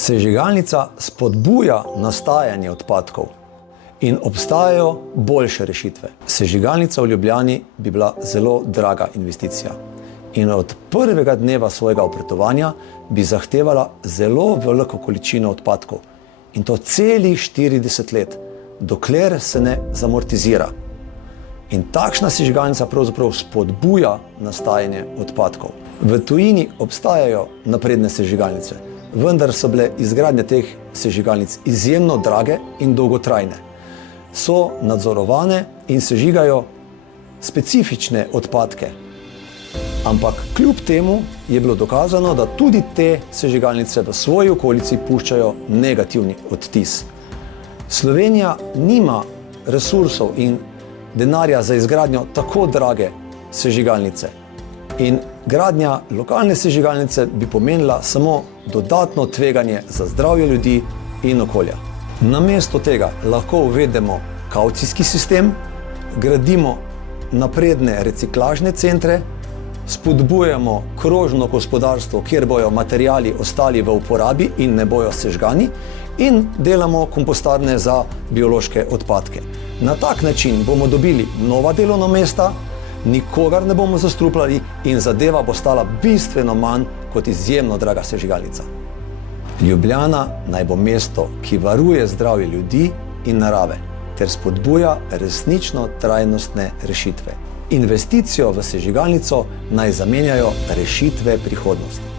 Sežigalnica spodbuja nastajanje odpadkov in obstajajo boljše rešitve. Sežigalnica v Ljubljani bi bila zelo draga investicija in od prvega dneva svojega obratovanja bi zahtevala zelo veliko količino odpadkov in to celih 40 let, dokler se ne zamortizira. In takšna sežigalnica pravzaprav spodbuja nastajanje odpadkov. V tujini obstajajo napredne sežigalnice, vendar so bile izgradnje teh sežigalnic izjemno drage in dolgotrajne. So nadzorovane in sežigajo specifične odpadke. Ampak kljub temu je bilo dokazano, da tudi te sežigalnice v svoji okolici puščajo negativni odtis. Slovenija nima resursov in denarja za izgradnjo tako drage sežigalnice. In gradnja lokalne sežigalnice bi pomenila samo dodatno tveganje za zdravje ljudi in okolja. Namesto tega lahko uvedemo kavcijski sistem, gradimo napredne reciklažne centre, spodbujamo krožno gospodarstvo, kjer bojo materiali ostali v uporabi in ne bojo sežgani, in delamo kompostarne za biološke odpadke. Na tak način bomo dobili nova delovna mesta, nikogar ne bomo zastrupljali in zadeva bo stala bistveno manj kot izjemno draga sežigalnica. Ljubljana naj bo mesto, ki varuje zdravje ljudi in narave ter spodbuja resnično trajnostne rešitve. Investicijo v sežigalnico naj zamenjajo rešitve prihodnosti.